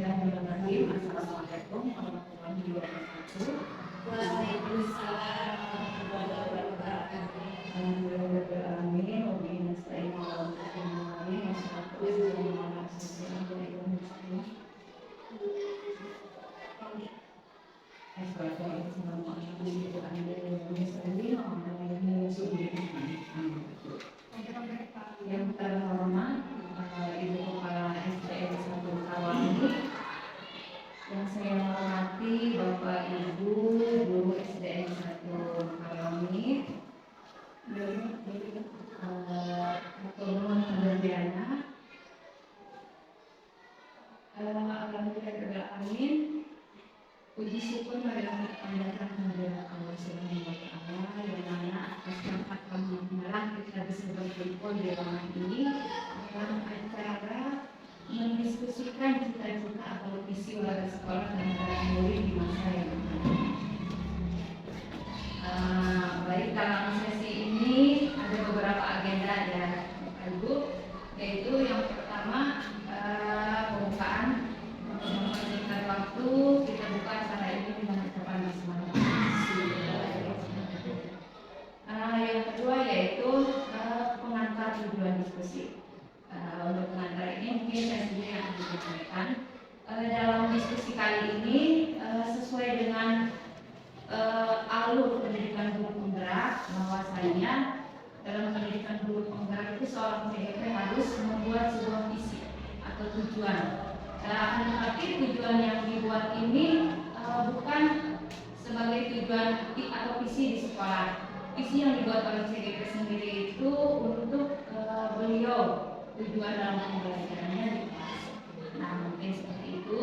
Bismillahirrahmanirrahim. Assalamualaikum warahmatullahi wabarakatuh. Waalaikumsalam warahmatullahi wabarakatuh. Amin. Wabillahi nasta'in ala umuri wassalatu wassalamu ala rasulillah. Yang terhormat Ibu Kepala SDN 1 Karawang, yang saya hormati Bapak Ibu Guru SDN 1 Karawang, Ketua Pendidikan, Alhamdulillah amin. Puji syukur marilah kita panjatkan kehadirat Allah Subhanahu wa Ta'ala, yang mana atas berkat rahmat kita bisa berkumpul di ruangan ini dalam acara mendiskusikan cita-cita atau visi warga sekolah dan para murid di masa yang akan datang. Baik, dalam sesi ini ada beberapa agenda ya Bapak Ibu, yaitu yang pertama pembukaan. Mempersingkat waktu, kita buka acara ini dengan ucapan basmalah. Yang kedua yaitu pengantar tujuan diskusi. Untuk pengantar ini mungkin saya sendiri yang akan menyampaikan. Dalam diskusi kali ini sesuai dengan alur pendidikan guru penggerak, bahwasanya dalam pendidikan guru penggerak itu seorang PGP harus membuat sebuah visi atau tujuan. Tetapi tujuan yang dibuat ini bukan sebagai tujuan atau visi di sekolah. Visi yang dibuat oleh CGP sendiri itu untuk beliau tujuan dalam pembelajarannya di kelas. Nah, mungkin seperti itu.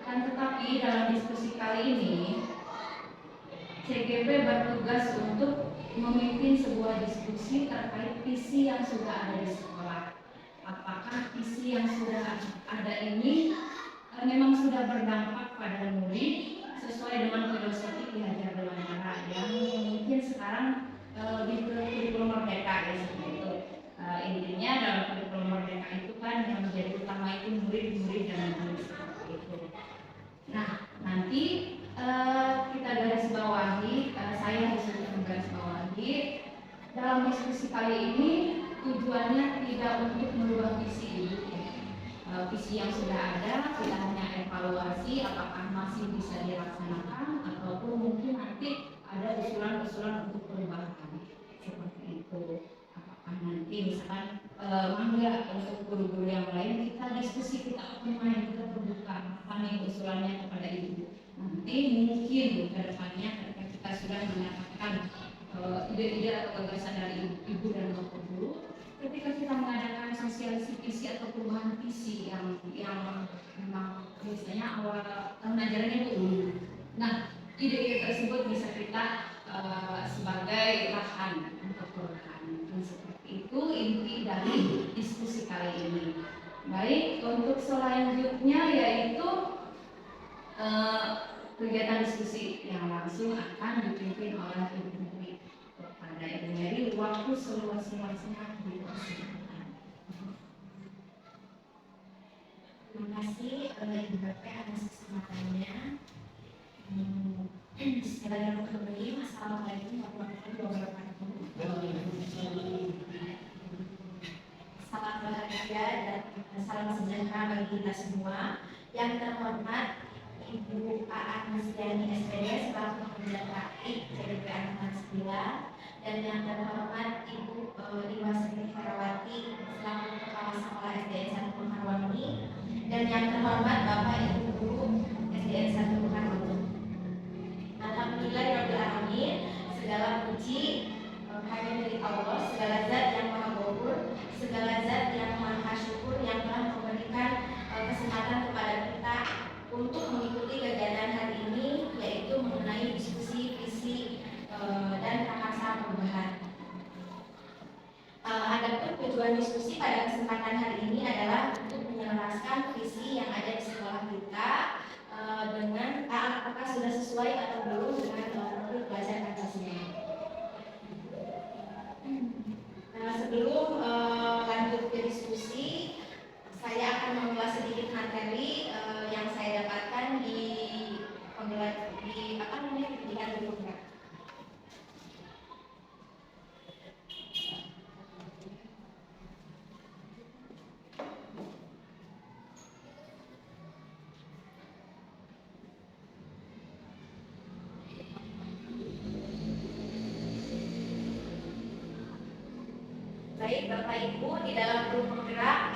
Akan tetapi dalam diskusi kali ini CGP bertugas untuk memimpin sebuah diskusi terkait visi yang sudah ada di sekolah. Apakah visi yang sudah ada ini memang sudah berdampak pada murid sesuai dengan filosofi Ki Hajar Dewantara yang mungkin sekarang di kurikulum merdeka ya seperti itu. Intinya dalam kurikulum merdeka itu kan yang menjadi utama itu murid-murid dan murid seperti itu. Nah, nanti kita garis bawahi, saya disuruh menggaris bawahi dalam diskusi kali ini. Tujuannya tidak untuk merubah visi itu, visi yang sudah ada, kita hanya evaluasi apakah masih bisa dilaksanakan ataupun mungkin nanti ada usulan-usulan untuk perubahan seperti itu. Apakah nanti misalkan mangga untuk guru-guru yang lain kita diskusi, kita open mind, kita terbuka apa nih usulannya kepada ibu. Nanti mungkin ke depannya ketika kita sudah mendapatkan ide-ide atau gagasan dari ibu dan bapak guru, ketika kita mengadakan sosialisasi visi atau perubahan visi yang memang biasanya awal tahun ajarannya itu nah, ide-ide tersebut bisa kita sebagai lahan untuk perubahan. Dan seperti itu inti dari diskusi kali ini. Baik, untuk selanjutnya yaitu kegiatan diskusi yang langsung akan dipimpin oleh Ibu Menteri. Kepada Ibu Mary, waktu seluas-luasnya dipersilakan. Terima kasih Ibu BP atas kesempatannya. Bismillahirrahmanirrahim. Assalamualaikum warahmatullahi wabarakatuh. Salam bahagia dan salam sejahtera bagi kita semua. Yang terhormat Ibu Aan Masdiani SPD selaku Pembimbing Praktik CGP Angkatan 9, dan yang terhormat Ibu Iwa Sri Ferawati selaku Kepala Sekolah SDN 1 Karawang, dan yang terhormat Bapak Ibu Guru SDN 1 Karawang. Alhamdulillahirrahmanirrahim. Segala puji hanya milik Allah, segala zat yang maha ghaffur, segala zat yang maha syukur yang telah memberikan kesempatan kepada kita untuk mengikuti kegiatan hari ini, yaitu mengenai diskusi visi dan prakarsa perubahan. Adapun tujuan diskusi pada kesempatan hari ini adalah untuk menjelaskan visi yang ada di sekolah kita dengan apakah sudah sesuai atau belum dengan modul belajar Pancasila. Sebelum lanjut ke diskusi, saya akan mengulas sedikit materi yang saya Baik Bapak Ibu, di dalam grup penggerak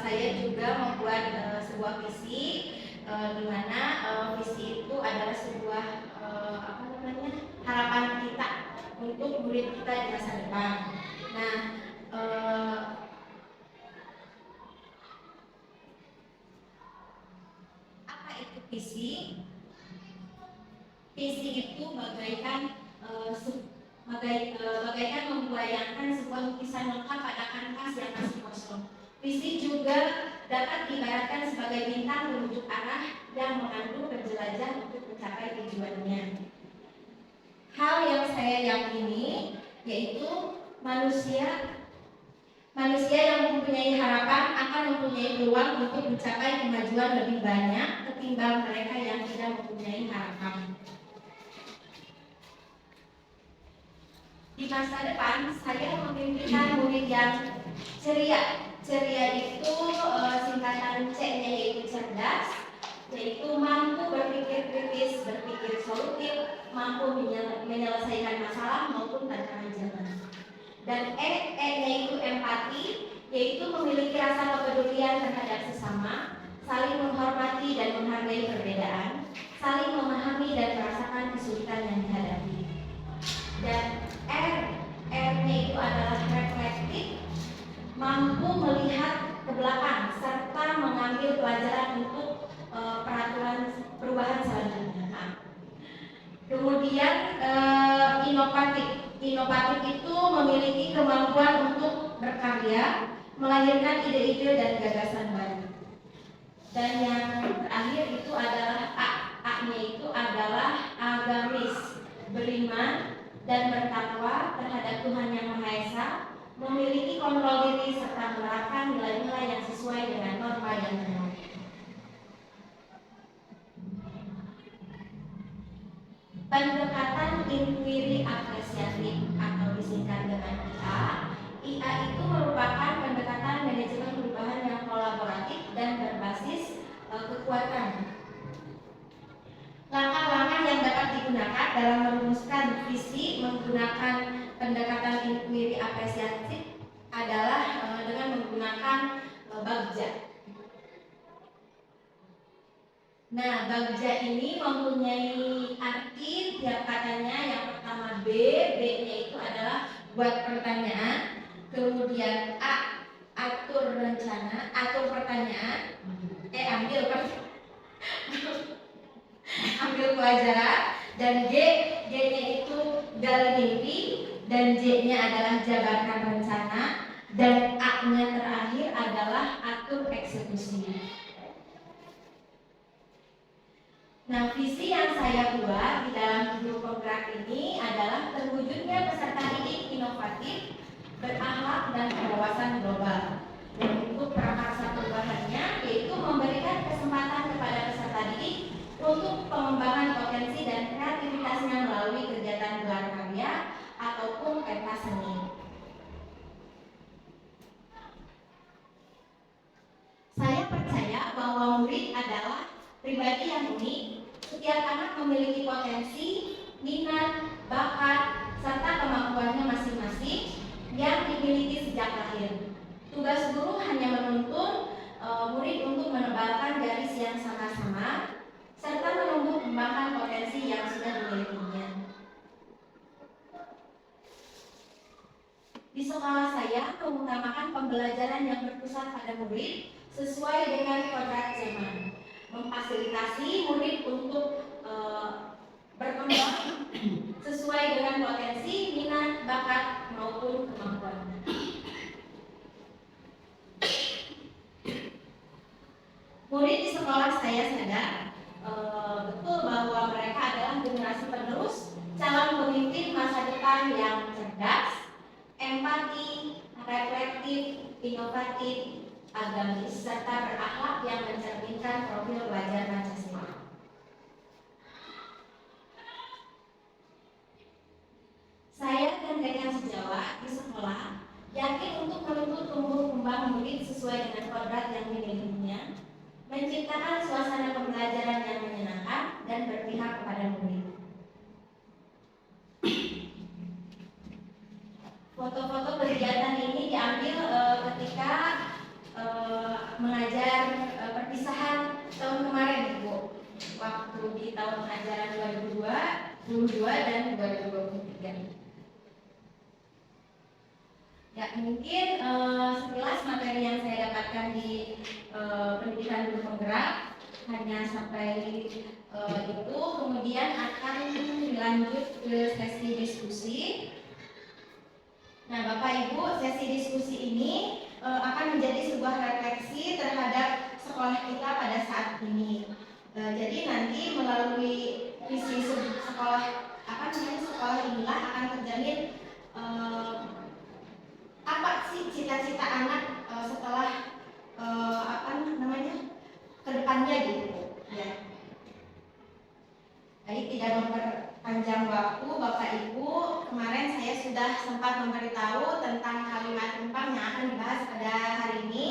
saya juga membuat sebuah visi di mana visi itu adalah sebuah harapan kita untuk murid kita di masa depan. Nah, apa itu visi? Visi itu bagaikan bagaikan membayangkan sebuah lukisan lengkap pada kanvas yang masih kosong. Visi juga dapat diibaratkan sebagai bintang menunjuk arah yang memandu penjelajah untuk mencapai tujuannya. Hal yang saya yakini yaitu manusia yang mempunyai harapan akan mempunyai peluang untuk mencapai kemajuan lebih banyak ketimbang mereka yang tidak mempunyai harapan. Di masa depan saya memimpikan murid yang ceria. Ceria itu singkatan C-nya yaitu cerdas, yaitu mampu berpikir kritis, berpikir solutif, mampu menyelesaikan masalah maupun tantangan zaman. Dan E-nya itu empati, yaitu memiliki rasa kepedulian terhadap sesama, saling menghormati dan menghargai perbedaan, saling memahami dan merasakan kesulitan yang dihadapi. Dan R-nya itu adalah reflektif, mampu melihat ke belakang serta mengambil pelajaran untuk perubahan selanjutnya. Kemudian inovatif. Inovatif itu memiliki kemampuan untuk berkarya, melahirkan ide-ide dan gagasan baru. Dan yang terakhir itu adalah A-nya itu adalah agamis, beriman dan bertakwa terhadap Tuhan Yang Maha Esa, memiliki kontrol diri serta menerapkan nilai-nilai yang sesuai dengan norma yang benar. Pendekatan inquiry apresiatif atau disingkat dengan IA. IA itu merupakan pendekatan manajemen perubahan yang kolaboratif dan berbasis kekuatan. Langkah-langkah yang dapat digunakan dalam merumuskan visi menggunakan pendekatan inquiry apresiatif adalah dengan menggunakan bagja. Nah, bagja ini mempunyai arti tiap katanya. Yang pertama B-nya itu adalah buat pertanyaan. Kemudian A, atur rencana, atur pertanyaan. Ambil pelajaran. Dan G-nya itu gali mimpi. Dan J-nya adalah jabarkan rencana. Dan A-nya terakhir adalah atur eksekusi. Nah, visi yang saya buat di dalam grup penggerak ini adalah terwujudnya peserta didik inovatif, berakhlak dan berwawasan global. Dan untuk prakarsa perubahannya yaitu memberikan kesempatan kepada peserta didik untuk pengembangan potensi dan kreativitasnya melalui kegiatan gelar karya ataupun pentas seni. Saya percaya bahwa murid adalah pribadi yang unik. Setiap anak memiliki potensi, minat, bakat, serta kemampuannya masing-masing yang dimiliki sejak lahir. Tugas guru hanya menuntun murid untuk menebalkan garis yang sama-sama serta menumbuh kembangkan potensi yang sudah dimilikinya. Di sekolah saya mengutamakan pembelajaran yang berpusat pada murid sesuai dengan kodrat zaman, memfasilitasi murid untuk berkembang sesuai dengan potensi, minat, bakat maupun kemampuan. Murid di sekolah saya sadar betul bahwa mereka adalah generasi penerus calon pemimpin masa depan yang cerdas, empati, reflektif, inovatif, agamis, serta berakhlak yang mencerminkan profil pelajar Pancasila. Saya dan rekan sejawat di sekolah yakin untuk menuntut tumbuh kembang murid sesuai dengan kodrat yang dimilikinya, menciptakan suasana pembelajaran yang menyenangkan dan berpihak kepada murid. Foto-foto kegiatan ini diambil mengajar perpisahan tahun kemarin Ibu, waktu di tahun ajaran 2022 dan 2023. Ya, mungkin sekilas materi yang saya dapatkan di pendidikan guru penggerak hanya sampai itu, kemudian akan dilanjut ke sesi diskusi. Nah, Bapak Ibu, sesi diskusi ini akan menjadi sebuah refleksi terhadap sekolah kita pada saat ini. Jadi nanti melalui visi sekolah sekolah inilah akan terjamin apa sih cita-cita anak setelah kedepannya gitu ya. Baik, tidak memperpanjang waktu Bapak Ibu, kemarin saya sudah sempat memberitahu tentang kalimat tumpang yang akan dibahas pada hari ini.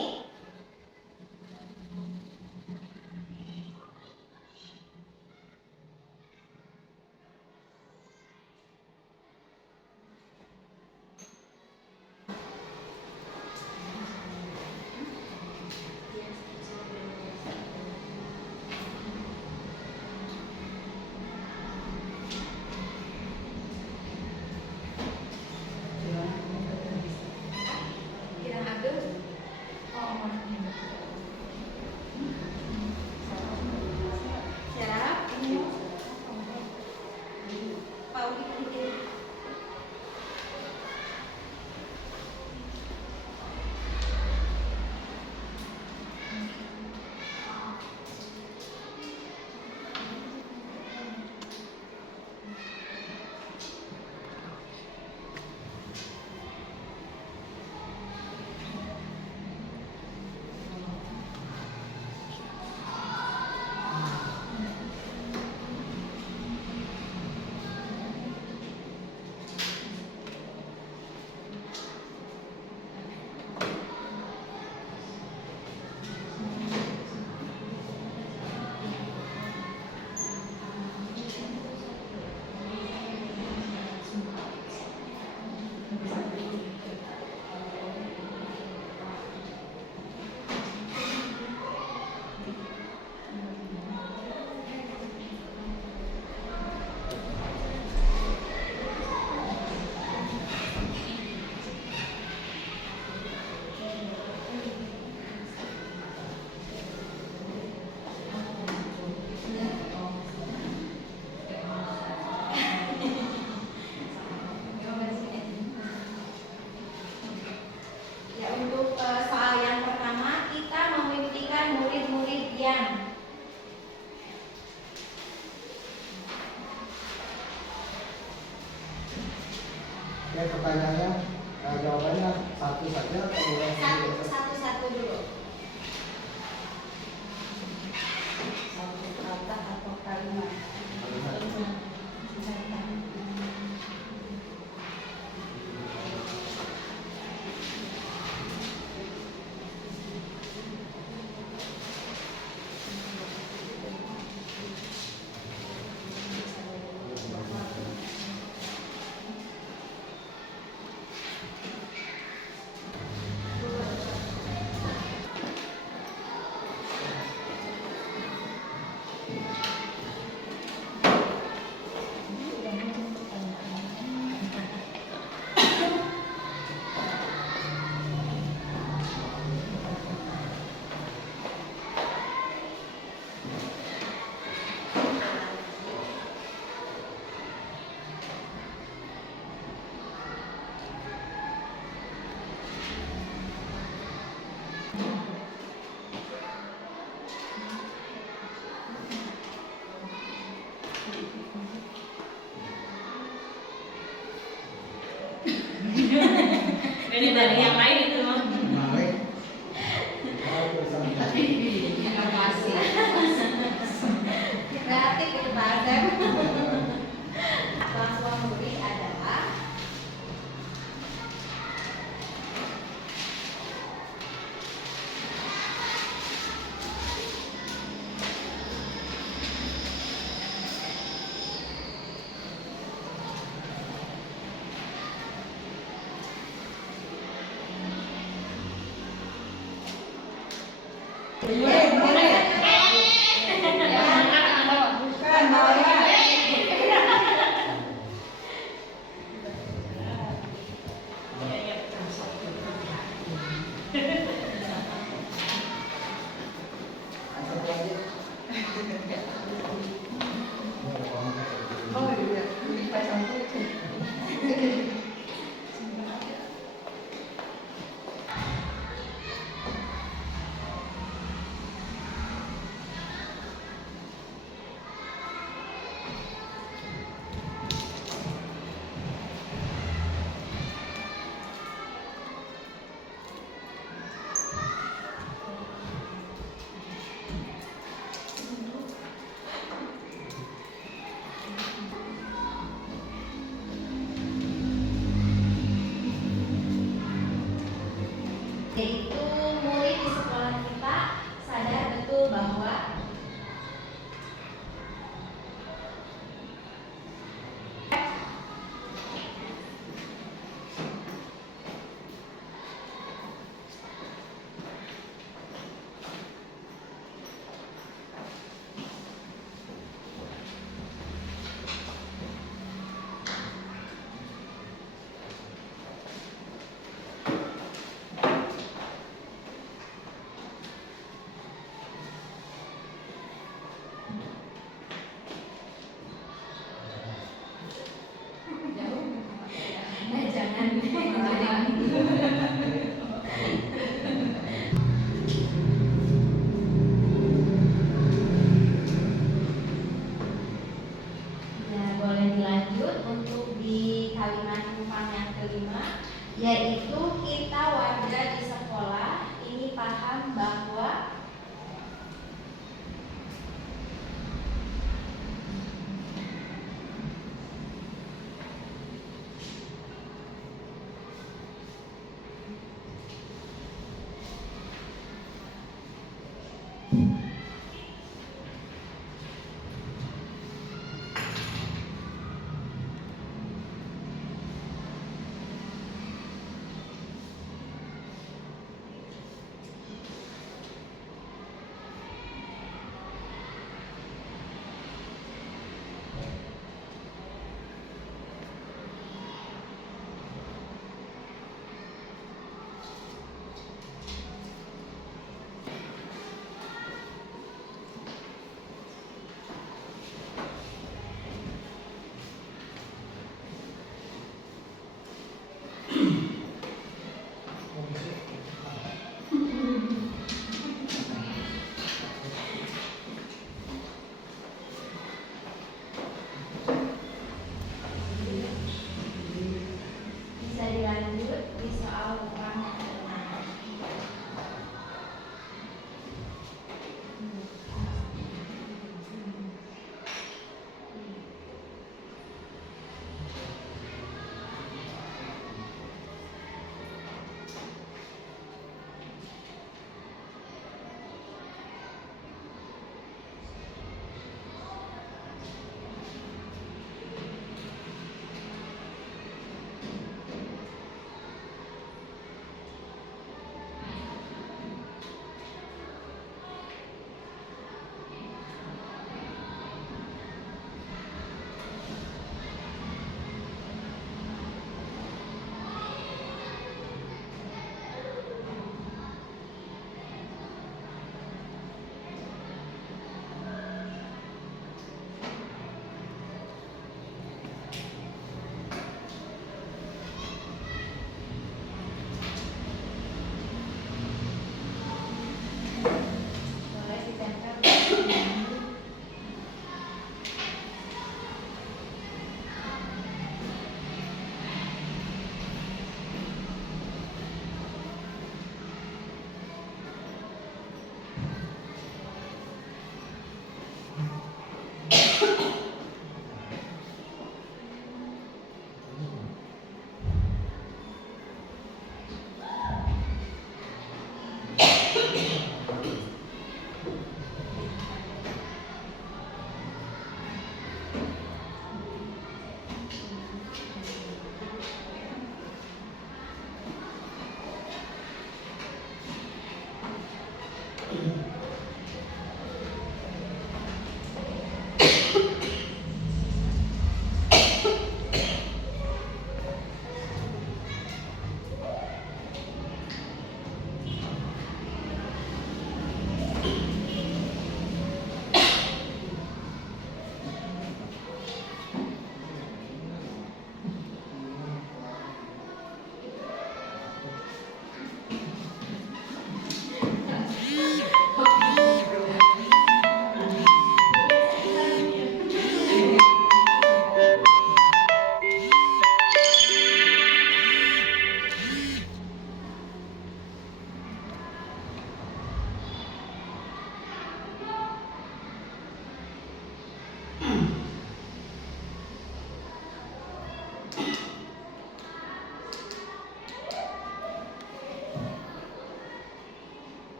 Pertanyaannya, jawabannya satu saja atau Satu-satu dulu. Satu kata atau kalimat. Oh iya, dipasang putih.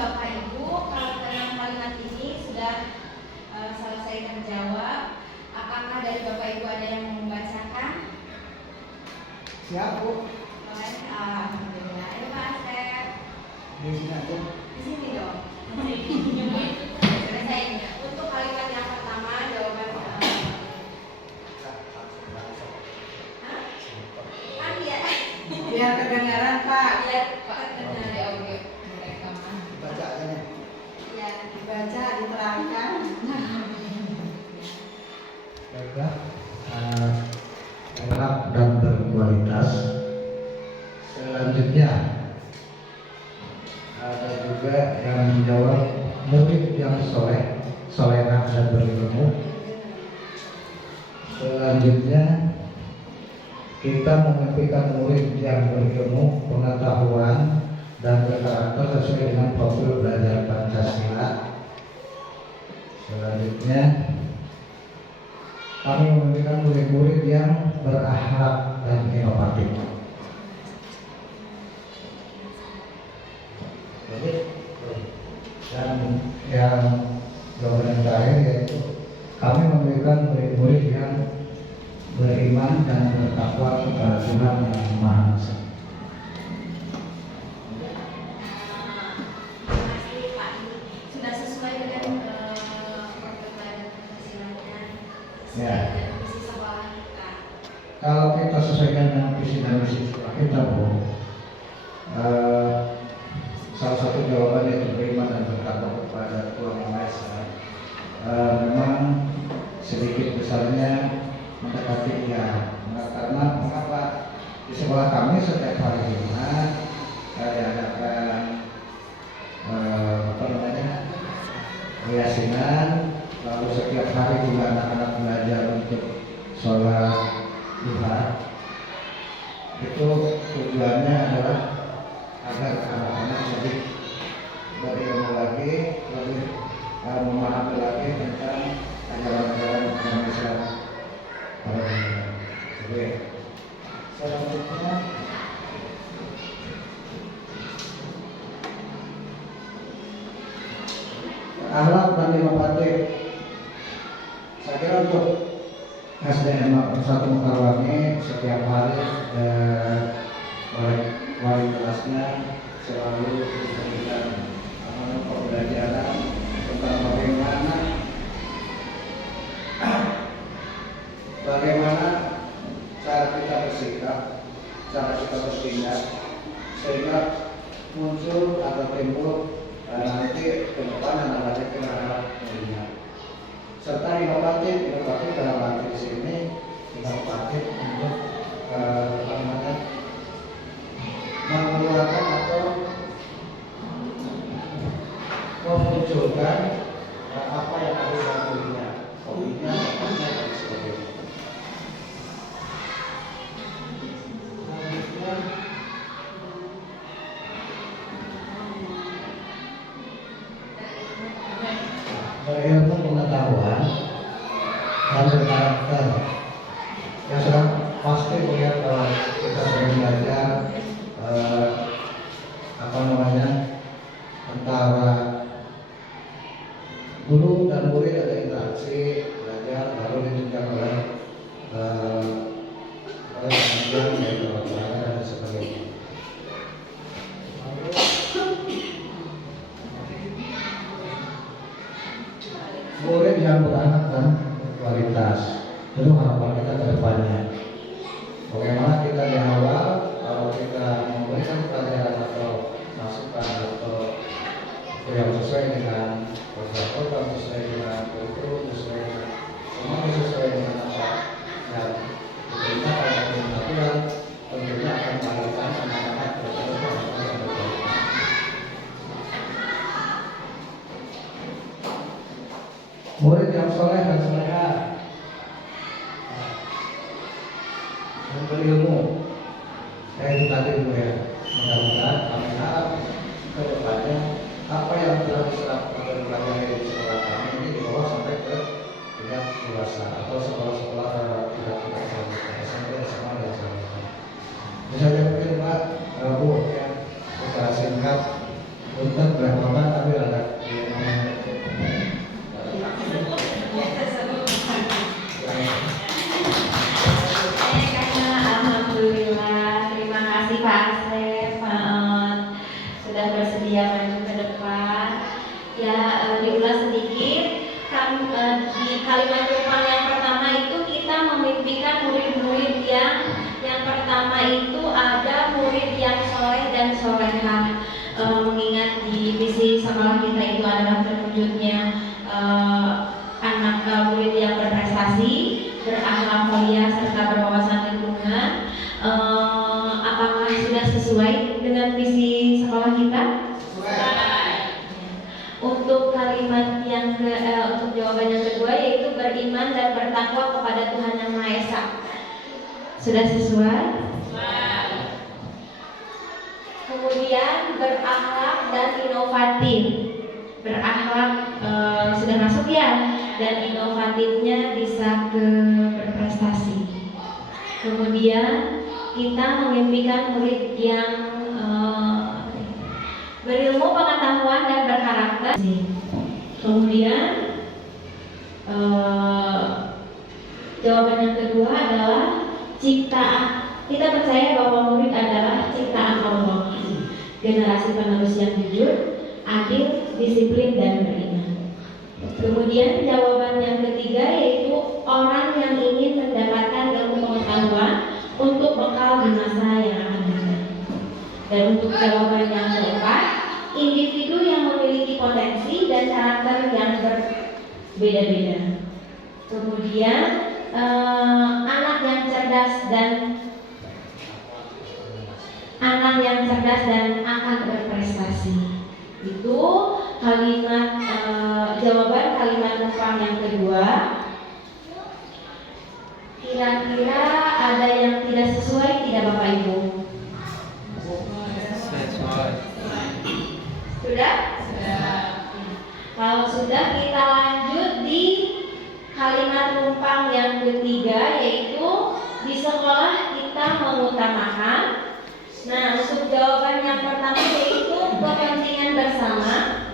Bapak Ibu, kalau dalam kalimat ini sudah selesai terjawab. Apakah dari Bapak Ibu ada yang mau membacakan? Siap Bu, Alhamdulillah. Ayo Pak Asep. di sini aja. Di sini dong. Selesai. Untuk kalimat yang pertama jawaban kan ya. Biar kedengaran Pak. Biar terdengar. Dari audio rekaman. Baca aja nih. Ya. Dibaca, diterangkan. Baiklah, lengkap dan berkualitas. Selanjutnya ada juga yang menjawab murid yang solehah dan berilmu. Selanjutnya kita memimpikan murid yang berilmu, pengetahuan dan berkarakter sesuai dengan profil belajar Pancasila. Selanjutnya kami memiliki murid-murid yang berakhlak dan inovatif. Jadi, dan yang jawaban yang terakhir yaitu kami memiliki murid-murid yang beriman dan bertakwa kepada Tuhan yang Maha Esa. Terima kasih Pak. Ini sudah sesuai dengan program Pancasila Ya. dan visi sekolah kita. Kalau kita sesuaikan dengan visi dan misi sekolah kita, Bu, salah satu jawaban yaitu beriman dan bertakwa kepada Tuhan Yang Maha Esa. Memang sedikit besarnya mendekati ya, karena mengapa di sekolah kami setiap hari Jumat diadakan keyakinan, lalu setiap hari juga anak-anak belajar untuk sholat duha. Itu tujuannya adalah agar anak-anak lebih berilmu lagi, lebih memahami lagi tentang ajaran-ajaran agama Islam. Oke. Selanjutnya akhlak dan inovatif. Saya kira untuk SDN 1 Mekarwangi setiap hari wali kelasnya selalu memberikan pembelajaran tentang bagaimana cara kita bersikap, cara kita bertindak, sehingga muncul atau timbul nanti ke depan yang namanya keadaan dunia. Serta inovatif dalam arti di sini inovatif untuk mengeluarkan atau memunculkan apa yang ada dalam dirinya, hobinya, bakatnya dan sebagainya. Selanjutnya berilmu pengetahuan dan berkarakter. Yang sudah pasti melihat kalau kita sering belajar antara guru dan murid ada interaksi belajar, lalu ditunjukkan oleh pengajar yaitu olahraga dan sebagainya. Murid yang beranak dan berkualitas, itu harapan kita ke depannya. Bagaimana kita di awal, kalau kita memberikan pelajaran atau masukan atau yang sesuai dengan program, sesuai dengan kurikulum, sesuai dengan semuanya sesuai dengan apa yang diperintahkan oleh peraturan, tentunya akan melahirkan anak-anak berkualitas. Murid yang soleh dan soleha dan berilmu, itu tadi Bu ya. Mudah-mudahan kami harap ke depannya apa yang telah diserap dan dipelajari di sekolah kami ini dibawa sampai ke tingkat dewasa atau sekolah-sekolah tingkat selanjutnya SMP, SMA dan sebagainya. Misalnya mungkin Pak Bu ya, secara singkat untuk berapa visi sekolah kita itu adalah terwujudnya anak murid yang berprestasi, berakhlak mulia serta berwawasan lingkungan. Apakah sudah sesuai dengan visi sekolah kita? Untuk kalimat yang untuk jawaban yang kedua yaitu beriman dan bertakwa kepada Tuhan Yang Maha Esa. Sudah sesuai? Kemudian berakhlak dan inovatif. Berakhlak sudah masuk ya, dan inovatifnya bisa ke berprestasi. Kemudian kita memimpikan murid yang berilmu, pengetahuan dan berkarakter. Kemudian jawaban yang kedua adalah ciptaan. Kita percaya bahwa murid adalah ciptaan Allah, generasi penerus yang jujur, adil, disiplin dan beriman. Kemudian jawaban yang ketiga yaitu orang yang ingin mendapatkan ilmu pengetahuan untuk bekal di masa yang akan datang. Dan untuk jawaban yang keempat, individu yang memiliki potensi dan karakter yang berbeda-beda. Kemudian anak yang cerdas dan akan berprestasi. Itu kalimat jawaban kalimat numpang yang kedua. Kira-kira ada yang tidak sesuai tidak Bapak Ibu? Sudah? Kalau sudah, kita lanjut di kalimat numpang yang ketiga, yaitu di sekolah kita mengutamakan. Nah, untuk jawaban yang pertama yaitu kepentingan bersama.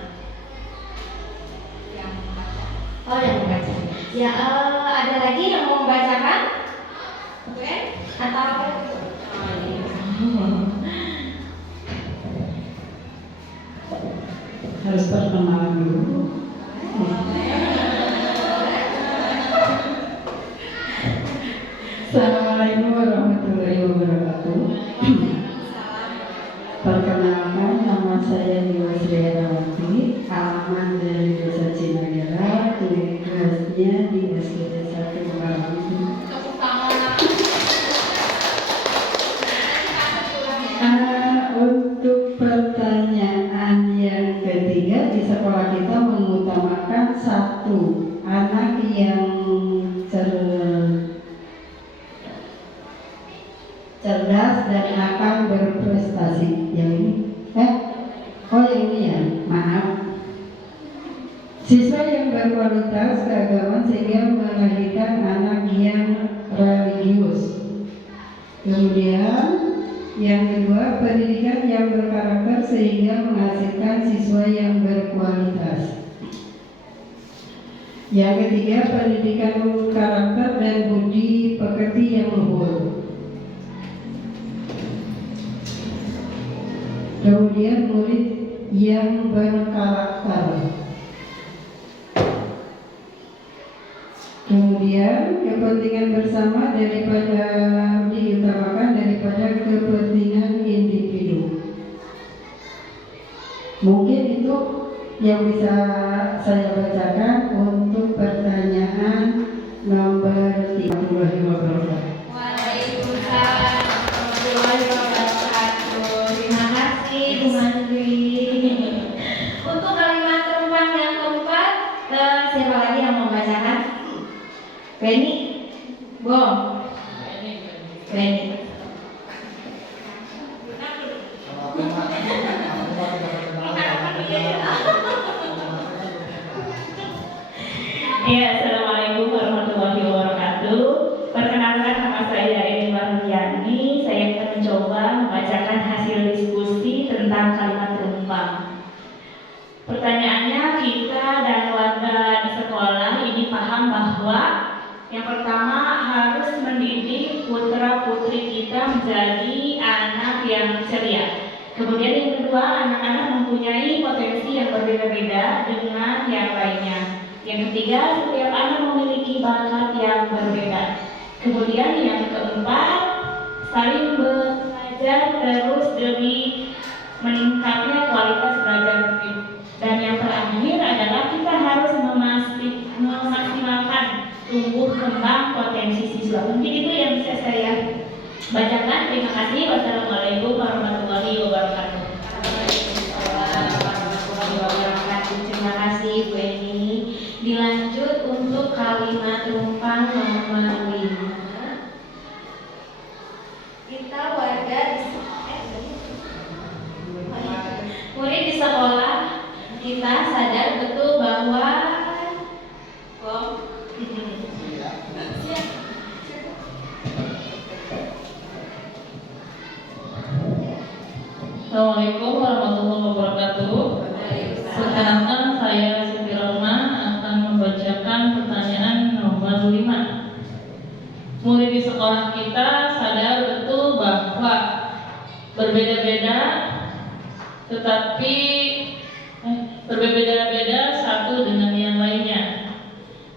Oh, yang membaca. Ya, ada lagi yang mau membacakan? Oke? Atau Harus perkenalan dulu. Assalamualaikum warahmatullahi wabarakatuh. Perkenalkan, nama saya Dewa Sriadawati, alamat dari Desa Cinagara, kelasnya di SDN 1 Bangladesh. Untuk pertanyaan yang ketiga, di sekolah kita mengutamakan satu anak yang cerdas dan akan berprestasi. Yang ini? Yang ini ya, maaf. Siswa yang berkualitas keagamaan sehingga melahirkan anak yang religius. Kemudian yang kedua, pendidikan yang berkarakter sehingga menghasilkan siswa yang berkualitas. Yang ketiga, pendidikan karakter dan budi pekerti yang luhur. Kemudian murid yang berkarakter. Kemudian kepentingan bersama diutamakan daripada kepentingan individu. Mungkin itu yang bisa saya bacakan untuk pertanyaan nomor 3. Waalaikumsalam warahmatullahi wabarakatuh. Terima kasih Bu Mandri. Untuk kalimat numpang yang keempat, siapa lagi yang mau membacakan? Benny, Benny. Ya, Assalamualaikum warahmatullahi wabarakatuh. Perkenalkan, nama saya Eni Maryani. Saya akan mencoba membacakan hasil diskusi tentang kalimat numpang. Pertanyaannya, kita dan warga di sekolah ini paham bahwa yang pertama harus mendidik putra putri kita menjadi anak yang ceria. Kemudian yang kedua, anak-anak mempunyai potensi yang berbeda-beda dengan yang lainnya. Yang ketiga, setiap anak memiliki bakat yang berbeda. Kemudian yang keempat, saling belajar terus demi meningkatnya kualitas belajar tumbuh kembang potensi siswa. Mungkin itu yang bisa saya bacakan. Terima kasih. Wassalamualaikum warahmatullahi wabarakatuh. Waalaikumsalam warahmatullahi wabarakatuh. Terima kasih Bu Eni. Dilanjut untuk kalimat rumpang nomor 5. Kita warga murid di sekolah kita sadar betul bahwa Assalamualaikum warahmatullahi wabarakatuh. Perkenalkan, saya Siti Roma akan membacakan pertanyaan nomor 5. Murid di sekolah kita sadar betul bahwa berbeda-beda satu dengan yang lainnya.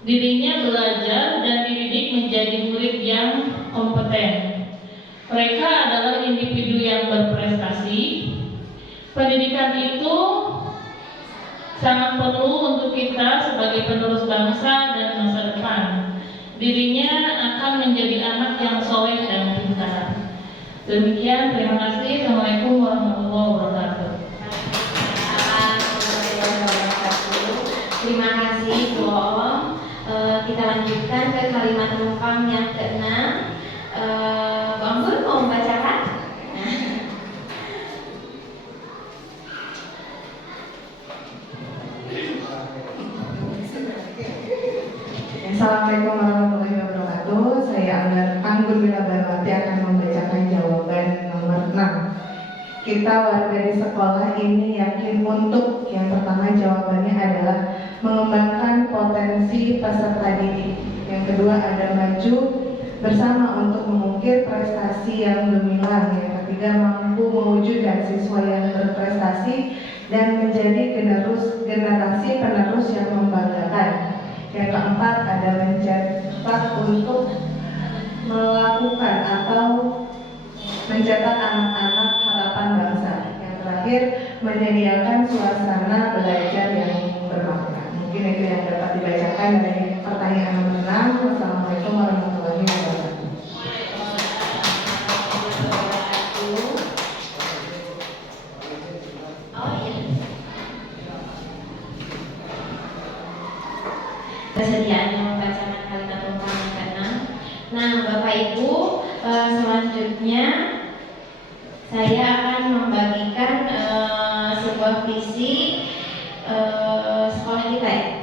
Dirinya belajar dan dididik menjadi murid yang kompeten. Mereka adalah individu yang berprestasi. Pendidikan itu sangat perlu untuk kita sebagai penerus bangsa dan masa depan. Dirinya akan menjadi anak yang soleh dan pintar. Demikian, terima kasih. Assalamualaikum warahmatullahi wabarakatuh. Terima kasih Bu Om. Kita lanjutkan ke kalimat rumpang yang ke-6. Bu Anggur mau membacakan? Assalamualaikum warahmatullahi wabarakatuh. Saya Anggun Bila Barwati akan membacakan jawaban nomor 6. Kita warga di sekolah ini yakin untuk yang pertama jawabannya adalah mengembangkan potensi peserta didik. Yang kedua ada maju bersama untuk mengukir prestasi yang gemilang. Yang ketiga mampu mewujudkan siswa yang berprestasi dan menjadi generasi penerus yang membanggakan. Yang keempat ada mencetak untuk melakukan atau mencetak anak-anak harapan bangsa. Yang terakhir menyediakan suasana belajar yang bermakna. Mungkin itu yang dapat dibacakan dari pertanyaan nomor 6. Wassalamualaikum warahmatullahi wabarakatuh. Kesediaannya membacakan kalimat rumpang yang ke-6. Nah, Bapak Ibu, selanjutnya saya akan membagikan sebuah visi sekolah kita ya.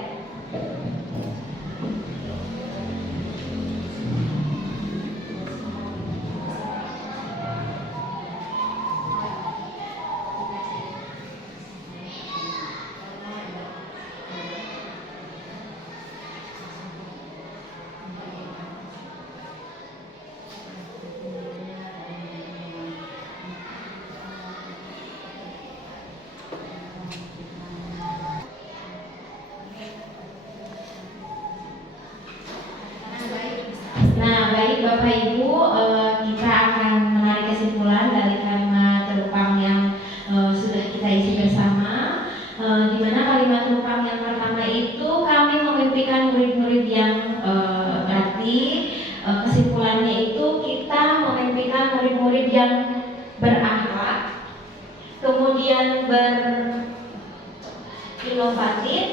Nah, baik Bapak Ibu, kita akan menarik kesimpulan dari kalimat rumpang yang sudah kita isi bersama. Di mana kalimat rumpang yang pertama itu kami memimpikan murid-murid yang berarti kesimpulannya itu kita memimpikan murid-murid yang berakhlak, kemudian berinovatif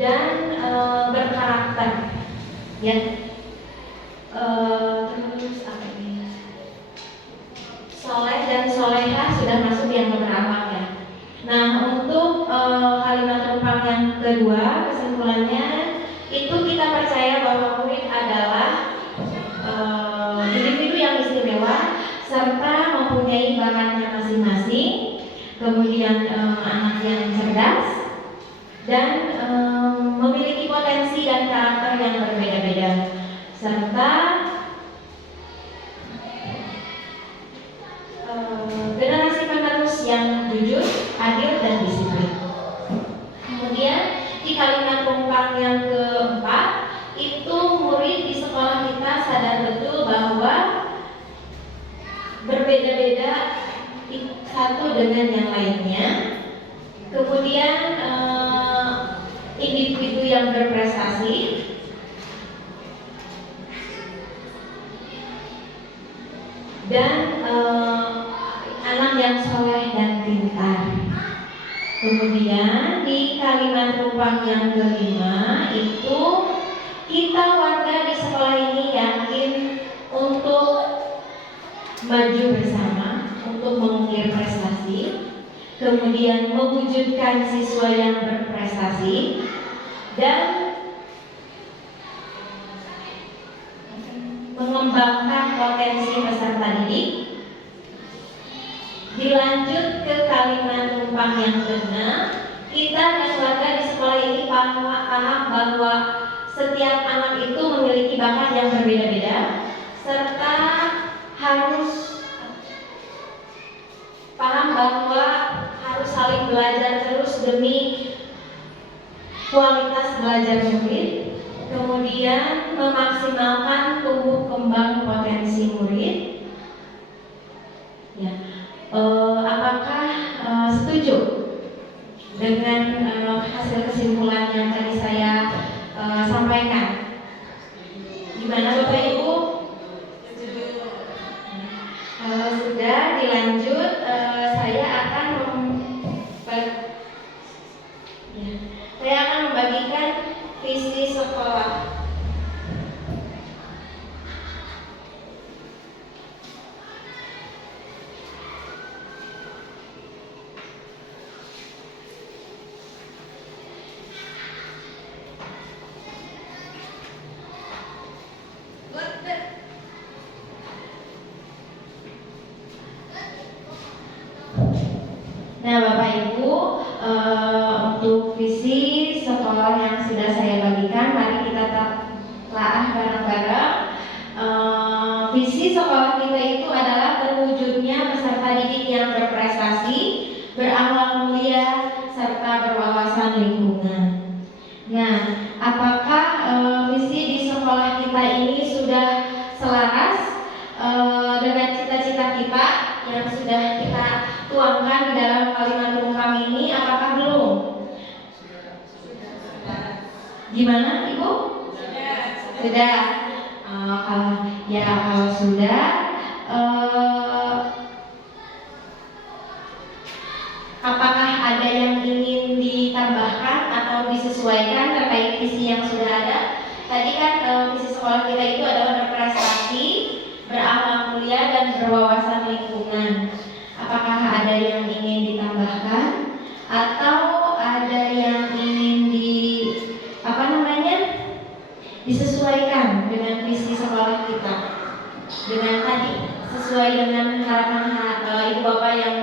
dan berkarakter. Ya. Terus apa ini? Soleh dan soleha sudah masuk yang berakhlak ya. Nah, untuk kalimat rumpang yang kedua, kesimpulannya itu kita percaya bahwa murid adalah individu yang istimewa serta mempunyai bakatnya masing-masing, kemudian anak yang cerdas dan memiliki potensi dan karakter yang berbeda-beda, serta generasi penerus yang jujur, adil, dan disiplin. Kemudian di kalimat rumpang yang keempat itu murid di sekolah kita sadar betul bahwa berbeda-beda satu dengan yang lainnya. Kemudian individu yang berprestasi, di kalimat rumpang yang kelima itu kita warga di sekolah ini yakin untuk maju bersama, untuk mengukir prestasi, kemudian mewujudkan siswa yang berprestasi, dan mengembangkan potensi peserta didik. Dilanjut ke kalimat numpang yang keenam, kita dan keluarga di sekolah ini paham bahwa setiap anak itu memiliki bakat yang berbeda-beda, serta harus paham bahwa harus saling belajar terus demi kualitas belajar murid, kemudian memaksimalkan tumbuh kembang potensi murid. Ya, apakah setuju dengan hasil kesimpulan yang tadi saya sampaikan? Gimana Bapak Ibu? Kalau sudah dilanjut, saya akan membagikan visi sekolah. Nah Bapak Ibu, untuk visi sekolah yang sudah saya bagikan, mari kita telaah bareng-bareng. Visi sekolah kita itu adalah terwujudnya peserta didik yang berprestasi, berakhlak mulia, serta berwawasan lingkungan. Nah, apakah visi di sekolah kita ini sudah selaras dengan cita-cita kita yang sudah kita tuangkan di dalam kalimat rumpang ini? Apakah belum? Gimana Ibu? Sudah. Kalau sudah, apakah ada yang ingin ditambahkan atau disesuaikan terkait visi yang sudah ada? Tadi kan visi sekolah kita itu adalah berprestasi, berakhlak mulia, dan berwawasan lingkungan. Apakah ada yang ingin ditambahkan atau ada yang ingin disesuaikan dengan visi sekolah kita? Dengan tadi sesuai dengan harapan Ibu Bapak yang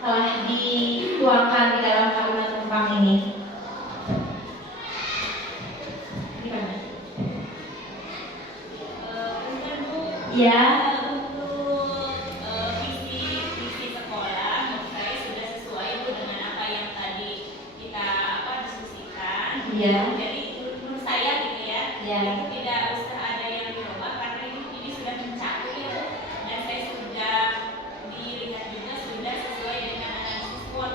telah dituangkan di dalam kalimat rumpang ini. Gimana? Ya. Ya. Jadi menurut saya gitu ya, Ya. itu tidak usah ada yang dirubah karena ini sudah mencakup ya, dan saya sudah dilihat juga sudah sesuai dengan analisis SWOT.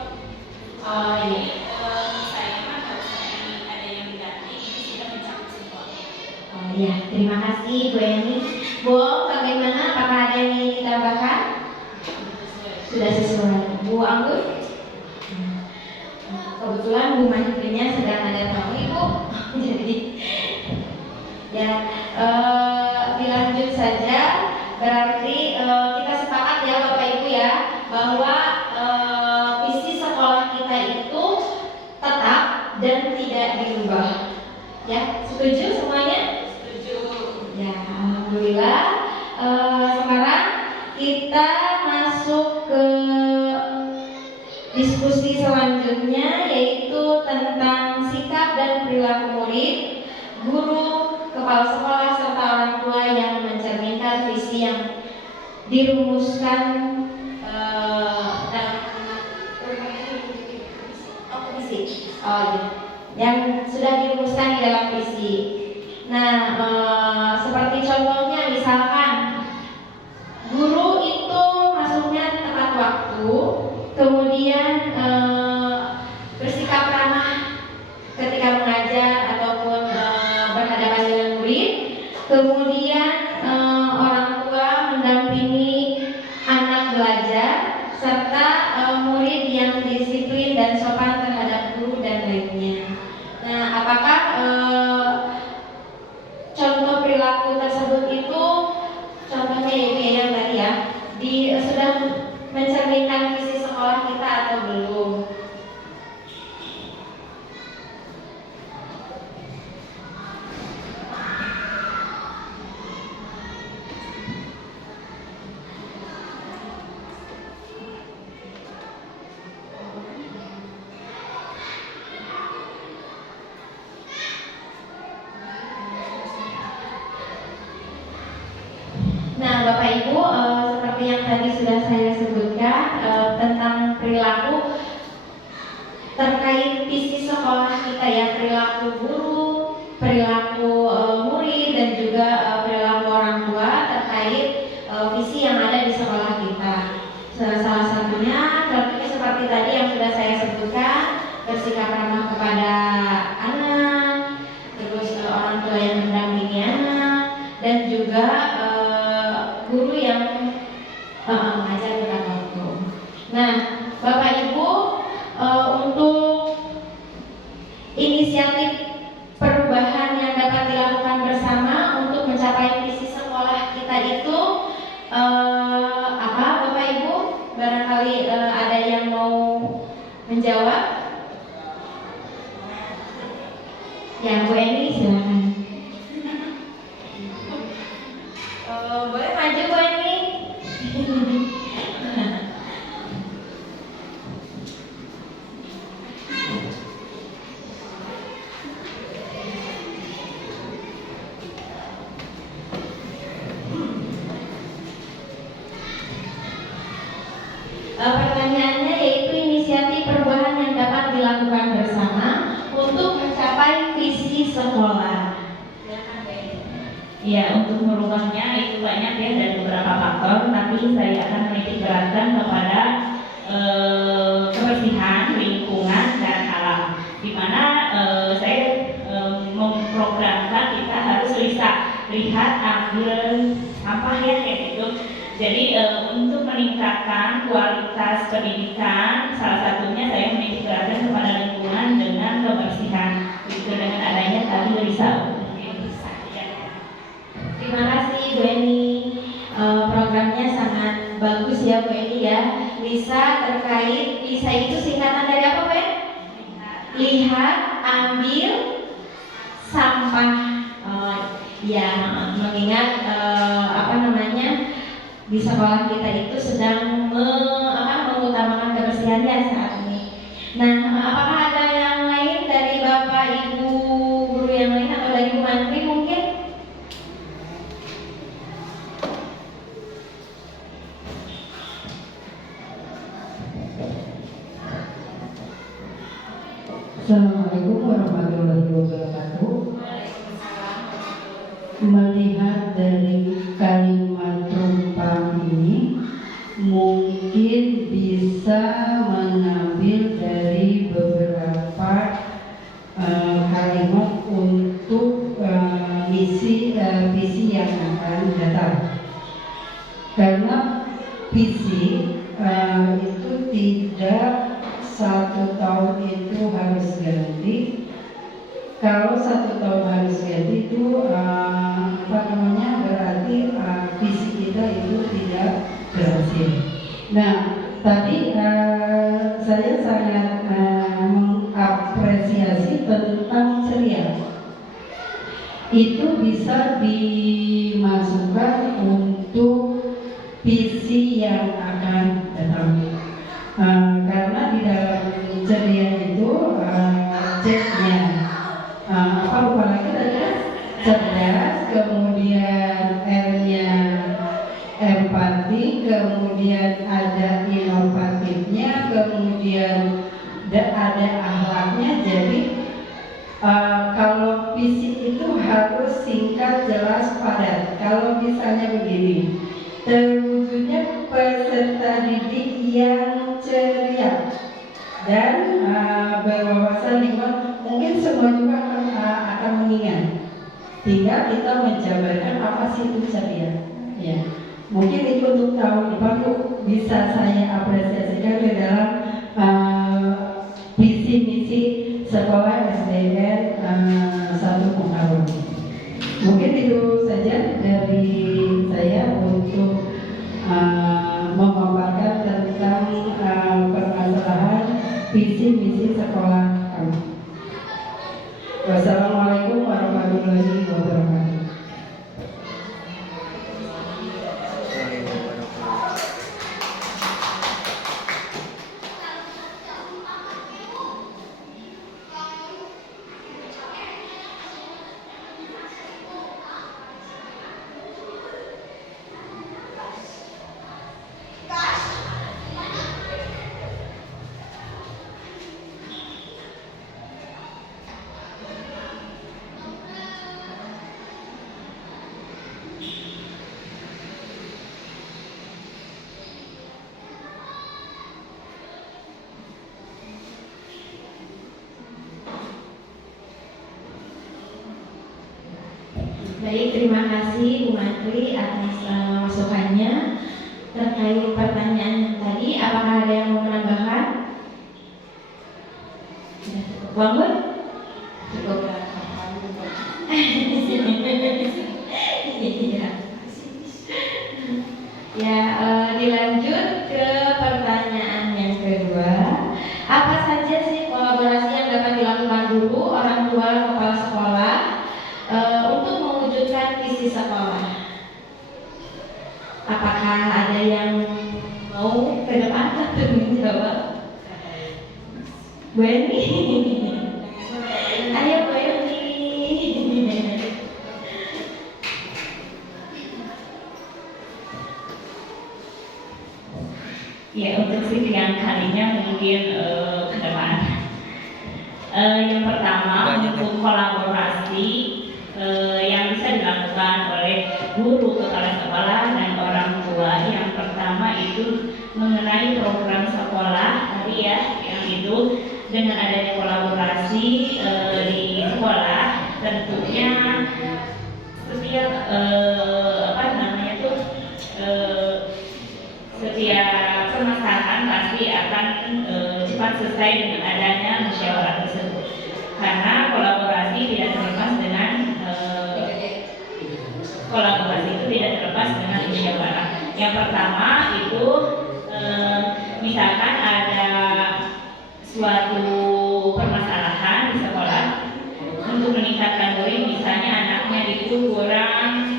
Jadi menurut saya mah nggak usah ada yang diganti, ini sudah mencakup semua. Oh ya, terima kasih Bu Eni. Bu, bagaimana? Apakah ada yang ingin ditambahkan? Sudah sesuai. Bu Anggun? Kebetulan Bu Mahibrinya sedang ada tamu Ibu, jadi ya dilanjut saja. Berarti kita sepakat ya Bapak Ibu ya bahwa visi sekolah kita itu tetap dan tidak dirubah. Ya, setuju semuanya? Setuju. Ya, alhamdulillah. Sekarang kita masuk ke diskusi selanjutnya, yaitu tentang sikap dan perilaku murid, guru, kepala sekolah, serta orang tua yang mencerminkan visi yang dirumuskan dalam visi. Yang sudah dirumuskan di dalam visi. Nah, seperti contohnya misalkan guru itu masuknya tepat waktu, kemudian bersikap ramah ketika mengajar ataupun berhadapan dengan murid, kemudian orang tua mendampingi anak belajar, serta murid yang disiplin dan sopan terhadap guru visi sekolah kita ya, perilaku guru, perilaku murid, dan juga perilaku orang tua terkait visi yang ada di sekolah kita. Salah satunya contohnya seperti tadi yang sudah saya sebutkan, bersikap ramah kepada anak, terus orang tua yang mendampingi anak, dan juga guru yang mengajar tepat waktu. Nah, Bapak Ibu, untuk inisiatif perubahan yang dapat dilakukan bersama untuk mencapai visi sekolah kita itu apa, Bapak Ibu? Barangkali ada yang mau menjawab? Ya, Bu Eni, silakan. Boleh maju, Bu Eni? Pertanyaannya yaitu inisiatif perubahan yang dapat dilakukan bersama untuk mencapai visi sekolah. Ya, untuk merubahnya itu banyak ya, dan beberapa faktor, tapi saya akan menitik beratkan kepada kebersihan lingkungan dan alam, di mana saya memprogramkan kita harus bisa lihat, ambil sampah ya kayak gitu. Jadi untuk meningkatkan kualitas pendidikan, salah satunya saya menitik beratkan kepada lingkungan dengan kebersihan. Itu dengan adanya tadi Lisa. Terima kasih Bu Eni. Programnya sangat bagus ya Bu Eni ya. Lisa terkait, Lisa itu singkatan dari apa Bu? Lihat, ambil, sampah. Ya, mengingat apa namanya, di sekolah kita itu sedang mengutamakan kebersihan ya saat ini. Nah, apakah ada yang lain dari Bapak Ibu guru yang lain atau dari Bu Mantri mungkin? Assalamualaikum warahmatullahi wabarakatuh. Melihat dari kalimat tumpang ini, mungkin bisa mengambil dari beberapa kalimat untuk visi yang akan datang. Karena visi itu tidak 1 tahun itu harus ganti. Kalau 1 tahun harus ganti itu berarti visi kita itu tidak berhasil. Nah, tadi saya sangat mengapresiasi tentang ceria. Itu bisa dimasukkan untuk visi yang akan datang. Karena di dalam ceria itu C-nya lupa lagi tadi ya, cerdas, kemudian R-nya empati, kemudian ada inovatifnya, kemudian ada akhlaknya. Jadi kalau visi itu harus singkat, jelas, padat. Kalau misalnya begini, terwujudnya peserta didik yang ceria dan berwawasan lingkungan, mungkin semua juga akan mengingat. Tinggal kita menjabarkan apa sih itu ceria. Ya, mungkin itu untuk tahun depan bisa saya apresiasikan di dalam visi misi sekolah SDN 1 Muharram. Mungkin itu saja dari saya untuk memaparkan tentang permasalahan visi misi sekolah kami. Wassalamualaikum warahmatullahi wabarakatuh. Baik, terima kasih Bu Menteri atas masukannya terkait pertanyaan yang tadi. Apakah ada yang mau menambahkan? Sudah cukup bangun? Cukup. Iya. Ya, dilanjut ke pertanyaan yang kedua. Apa saja sih kolaborasi yang dapat dilakukan guru, orang tua, kepala sekolah untuk mewujudkan visi sekolah? Apakah ada yang mau ke depan untuk menjawab? Bu Eni? Ayo Bu Eni. Ya, untuk shift yang kalinya mungkin ke depan. Yang pertama untuk kolaborasi yang bisa dilakukan oleh guru, kepala sekolah, dan orang tua. Yang pertama itu mengenai program sekolah tadi ya, yang itu dengan adanya kolaborasi di sekolah tentunya setiap apa namanya tuh setiap permasalahan pasti akan cepat selesai dengan adanya musyawarah tersebut, karena kolaborasi tidak terlepas dengan musyawarah. Yang pertama itu misalkan ada suatu permasalahan di sekolah untuk meningkatkan murid, misalnya anaknya itu kurang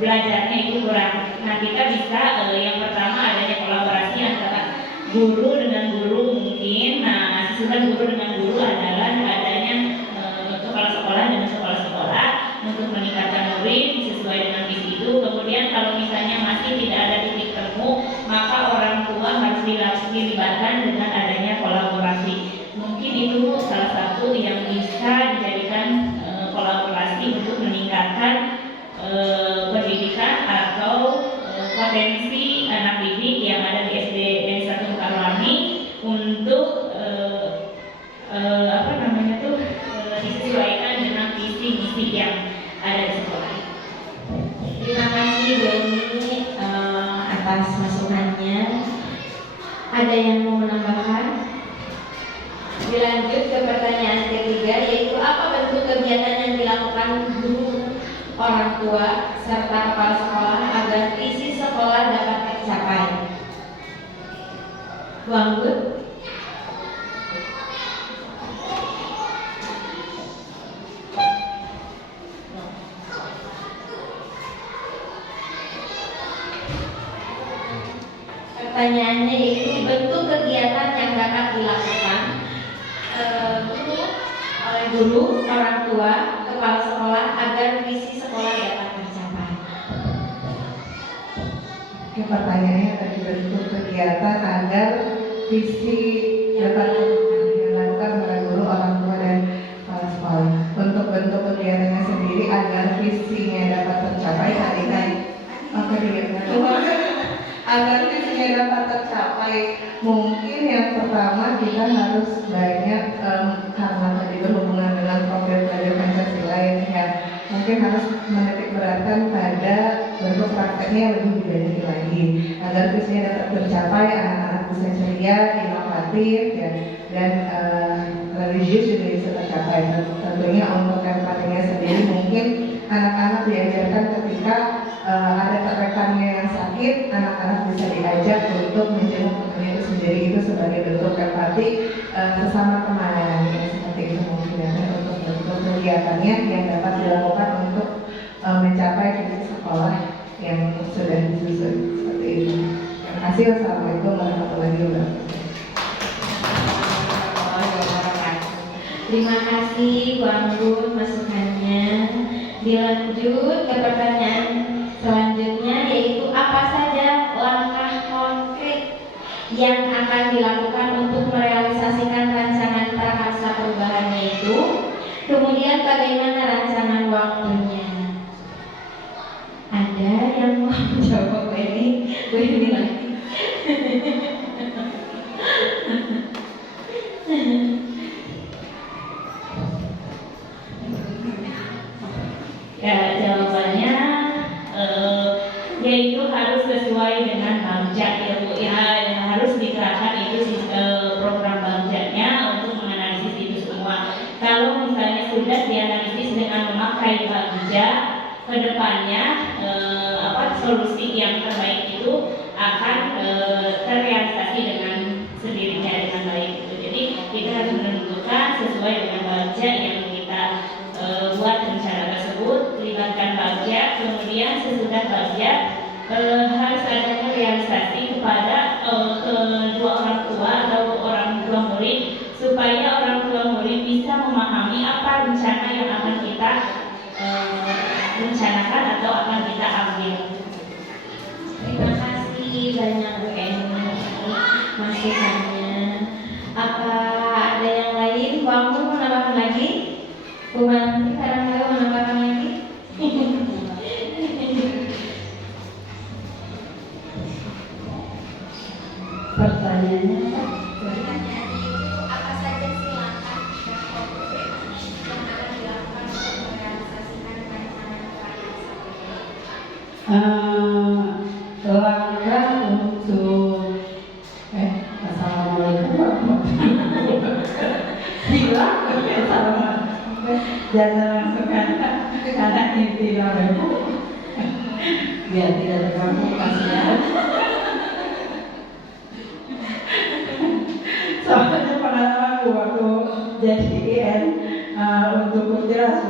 belajarnya itu kurang. Nah, kita bisa yang pertama adanya kolaborasi antara guru dengan guru mungkin. Nah, susunan guru dengan guru adalah adanya kepala sekolah dengan kepala sekolah untuk meningkatkan murid sesuai dengan visi itu. Kemudian kalau misalnya masih tidak ada titik temu, maka orang tua harus dilibatkan dengan adanya kolaborasi. Mungkin itu salah satu yang bisa dijadikan kolaborasi untuk meningkatkan pendidikan atau potensi anak didik yang ada di SD 1 Mekarwangi untuk apa namanya tuh disesuaikan dengan visi misi yang ada di sekolah. Terima kasih Bu Eni atas masukannya. Ada yang mau menambahkan? Dilanjut ke pertanyaan ketiga, yaitu apa bentuk kegiatan yang dilakukan guru, orang tua, serta kepala sekolah agar visi sekolah dapat tercapai? Bu Anggun? Pertanyaannya yaitu bentuk kegiatan yang dapat dilakukan oleh guru, orang tua, kepala sekolah agar visi sekolah dapat tercapai. Oke, pertanyaannya tadi bentuk kegiatan agar visi dapat dilakukan oleh guru, orang tua, dan kepala sekolah. Untuk bentuk kegiatannya sendiri agar visinya dapat tercapai hari ini. Oke, agar visinya dapat tercapai, mungkin yang pertama kita harus banyak karena tadi berhubungan dengan program belajar Pancasila ya, mungkin harus menitik beratkan pada bentuk prakteknya yang lebih dibanyakin lagi agar visinya dapat tercapai. Anak-anak bisa ceria, inovatif ya, dan religius juga bisa tercapai. Tentunya untuk empatinya sendiri mungkin anak-anak diajarkan ketika ada rekannya yang sakit, anak-anak bisa diajak untuk menjenguk temannya itu sendiri, itu sebagai bentuk empati sesama teman ya, seperti itu mungkin ya, untuk bentuk kegiatannya yang dapat dilakukan untuk mencapai visi sekolah yang sudah disusun seperti itu. Terima kasih. Wassalamualaikum warahmatullahi wabarakatuh. Terima kasih Bu Anggun masukannya. Dilanjut ke pertanyaan selanjutnya, yaitu apa saja langkah konkret yang akan dilakukan untuk merealisasikan rancangan prakarsa perubahannya itu, kemudian bagaimana rancangan waktunya? Ada yang mau menjawab ini? Bu Eni lagi. sudah dianalisis dengan memakai bagja, kedepannya solusi yang terbaik itu akan terrealisasi dengan sendirinya dengan baik itu. Jadi kita harus menentukan sesuai dengan bagja yang kita buat rencana tersebut, libatkan bagja, kemudian sesudah bagja harus adanya realisasi kepada kedua orang tua atau orang tua murid supaya orang tua murid bisa memahami apa rencana yang akan kita rencanakan atau akan kita ambil. Terima kasih banyak Bu Eni masukannya. Apa ada yang lain? Bu Anggun mau menambahkan lagi? Bu Mantri barangkali mau menambahkan lagi? Pertanyaannya Apa saja sih langkah dan konkret yang akan dilakukan untuk merealisasikan rencana langkah untuk assalamualaikum hilang assalamualaikum jangan langsung karena inti lalu biar tidak terganggu kasihan. Soalnya pengalaman waktu jadi IN untuk kuntilas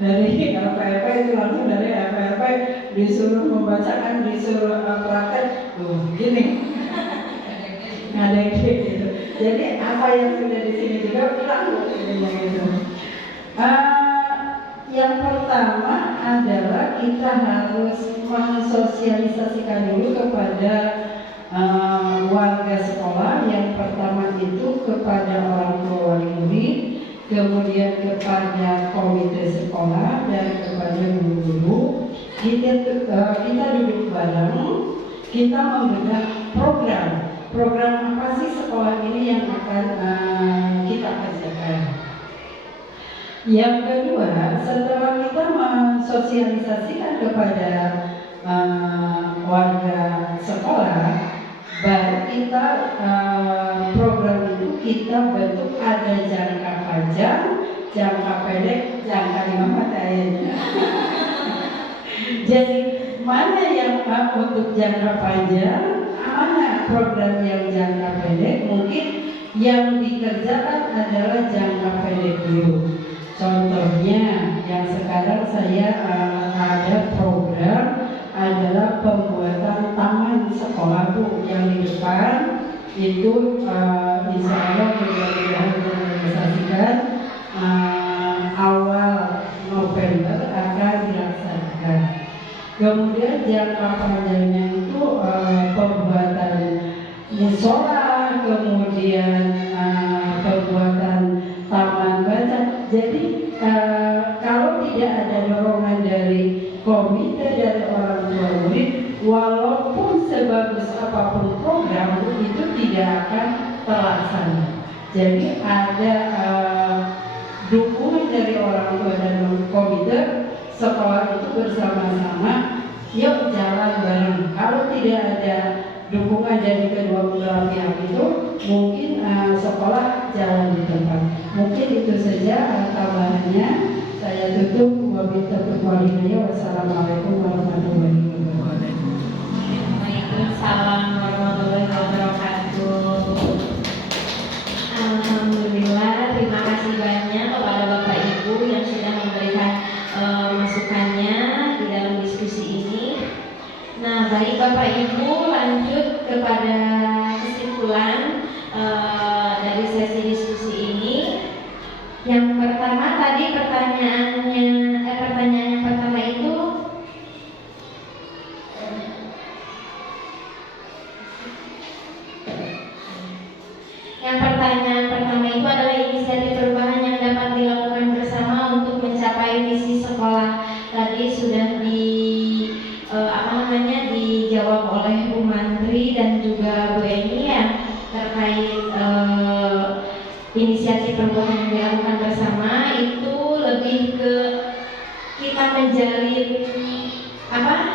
dari LPLP itu langsung dari LPLP disuruh membacakan, disuruh praktek, gini ngadek gitu. Jadi apa yang sudah di sini juga hilang gitu. Yang pertama adalah kita harus mensosialisasikan dulu kepada warga sekolah. Yang pertama itu kepada orang tua wali murid, kemudian kepada komite sekolah dan kepada guru-guru. Kita duduk bareng, kita membedah program apa sih sekolah ini yang akan kita kerjakan. Yang kedua, setelah kita mensosialisasikan kepada warga sekolah, baru kita program itu kita bentuk ada jangka panjang, jangka pendek, jangka lama kayaknya. Jadi mana yang untuk jangka panjang, mana program yang jangka pendek, mungkin yang dikerjakan adalah jangka pendek dulu. Contohnya yang sekarang saya ada program adalah pembuatan taman sekolah Bu yang di depan itu insya Allah mudah-mudahan direalisasikan awal November akan dilaksanakan. Kemudian jangka panjangnya itu pembuatan musola, kemudian pembuatan taman baca. Jadi kalau tidak ada dorongan dari komite dari orang tua murid, walaupun sebagus apapun program itu tidak akan terlaksana. Jadi ada dukungan dari orang tua dan komite sekolah itu bersama-sama, yuk jalan bareng. Kalau tidak ada dukungan dari kedua belah pihak itu, mungkin sekolah jalan di tempat. Mungkin itu saja tambahannya. Saya tutup. Wassalamualaikum warahmatullahi wabarakatuh. Waalaikumsalam warahmatullahi wabarakatuh. Alhamdulillah, terima kasih banyak kepada Bapak Ibu yang sudah memberikan masukannya di dalam diskusi ini. Nah, baik Bapak Ibu, lanjut kepada kesimpulan dari sesi diskusi ini. Yang pertama tadi pertanyaan yang pertama itu adalah inisiatif perubahan yang dapat dilakukan bersama untuk mencapai visi sekolah. Tadi sudah dijawab oleh Bu Mantri dan juga Bu Eni ya, terkait inisiatif perubahan yang dilakukan bersama itu lebih ke kita menjalin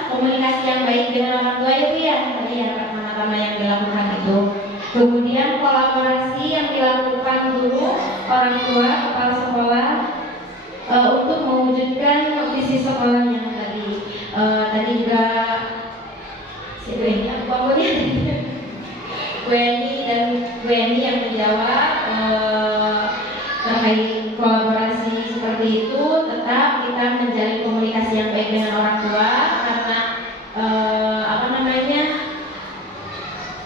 komunikasi yang baik dengan orang tua itu ya, tadi ya pertama-tama yang dilakukan itu. Kemudian kolaborasi yang dilakukan dulu orang tua, kepala sekolah, terkait kolaborasi seperti itu, tetap kita menjalin komunikasi yang baik dengan orang tua karena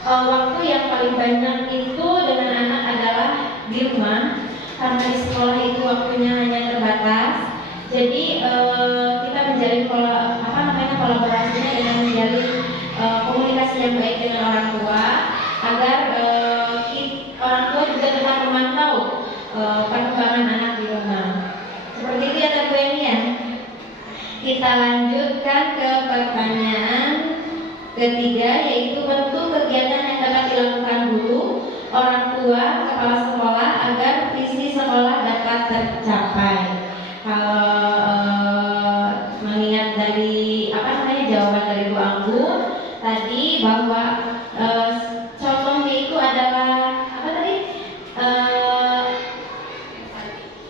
waktu yang paling banyak itu dengan anak adalah di rumah karena di sekolah itu waktunya hanya terbatas. Jadi kita menjalin kolaborasinya dengan menjalin komunikasi yang baik dengan orang tua agar orang tua juga tetap memantau perkembangan anak di rumah. Seperti itu ya Tante Eni ya. Kita lanjutkan ke pertanyaan ketiga, yaitu bentuk kegiatan yang dapat dilakukan guru, orang tua, kepala sekolah agar visi sekolah dapat tercapai. Mengingat dari jawaban dari Bu Anggun tadi bahwa contohnya itu adalah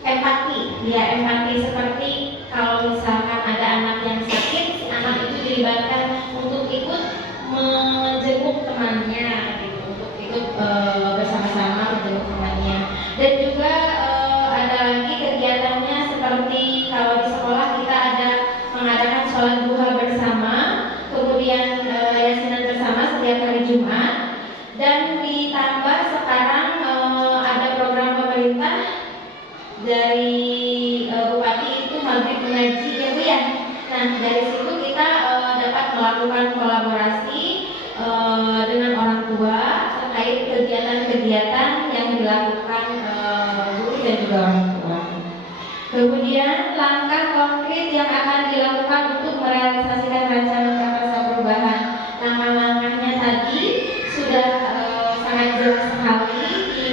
empati. Ya, empati seperti kalau misalkan ada anak yang sakit, si anak itu dilibatkan untuk ikut menjenguk temannya, gitu, untuk ikut bersama-sama menjenguk temannya. Dan juga ada lagi kegiatannya seperti kalau di sekolah kita ada mengadakan sholat duha bersama, kemudian yasinan bersama setiap hari Jumat, dan ditambah sekarang ada program pemerintah dari Bupati itu maghrib mengaji ya Bu ya. Nah dari situ kita dapat melakukan kolaborasi dengan orang tua terkait kegiatan-kegiatan yang dilakukan guru dan juga orang tua. Kemudian langkah konkret yang akan dilakukan untuk merealisasikan rancangan prakarsa perubahan. Langkah-langkahnya tadi sudah sangat jelas sekali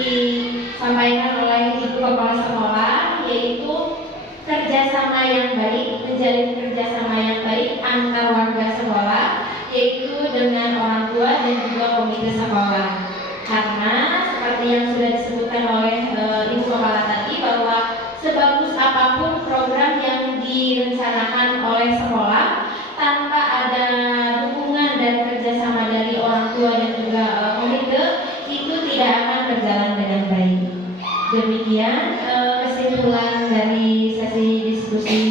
disampaikan oleh Ibu Kepala Sekolah, yaitu kerjasama yang baik, menjalin kerjasama yang baik antar warga sekolah, yaitu dengan orang tua dan juga komite sekolah. Karena seperti yang sudah disebutkan oleh Ibu Kepala tadi, bahwa sebagus apapun program yang direncanakan oleh sekolah, tanpa ada dukungan dan kerjasama dari orang tua dan juga komite, itu tidak akan berjalan dengan baik. Demikian kesimpulan dari sesi diskusi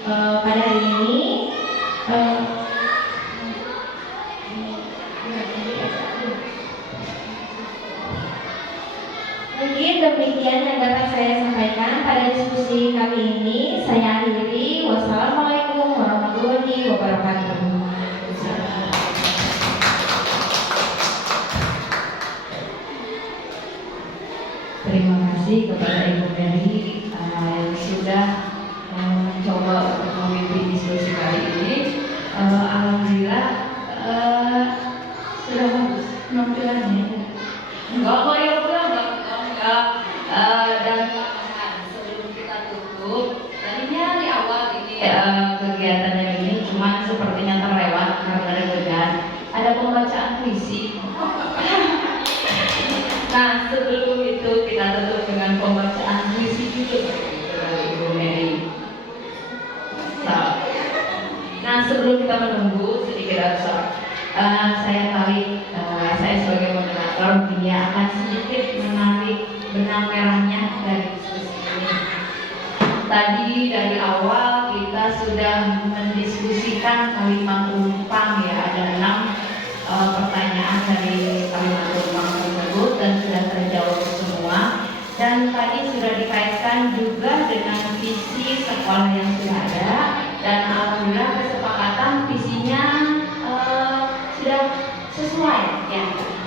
pada hari ini. Mungkin demikian yang dapat saya sampaikan pada diskusi kali ini. Saya akhiri. Wassalamualaikum warahmatullahi wabarakatuh. Terima kasih kepada Ibu Mary yang sudah mencoba untuk memimpin diskusi kali ini. Alhamdulillah sudah bagus penampilannya. Enggak kok ya Bu, enggak. Dan sebelum kita tutup, tadinya di awal ini kegiatannya ini cuma sepertinya terlewat karena ada beban. Ada pembacaan puisi. Nah, sebelum itu kita tutup dengan pembacaan puisi juga dari Ibu Mary. Nah, sebelum kita menunggu sedikit saya tarik, saya sebagai moderator dia akan sedikit menarik benang merahnya dari diskusi ini. Tadi dari awal kita sudah mendiskusikan kalimat tumpang ya, ada 6 pertanyaan dari kalimat tumpang tersebut dan sudah terjawab semua. Dan tadi sudah dikaitkan juga dengan visi sekolah yang sudah ada, dan alhamdulillah kesepakatan visinya sudah sesuai ya.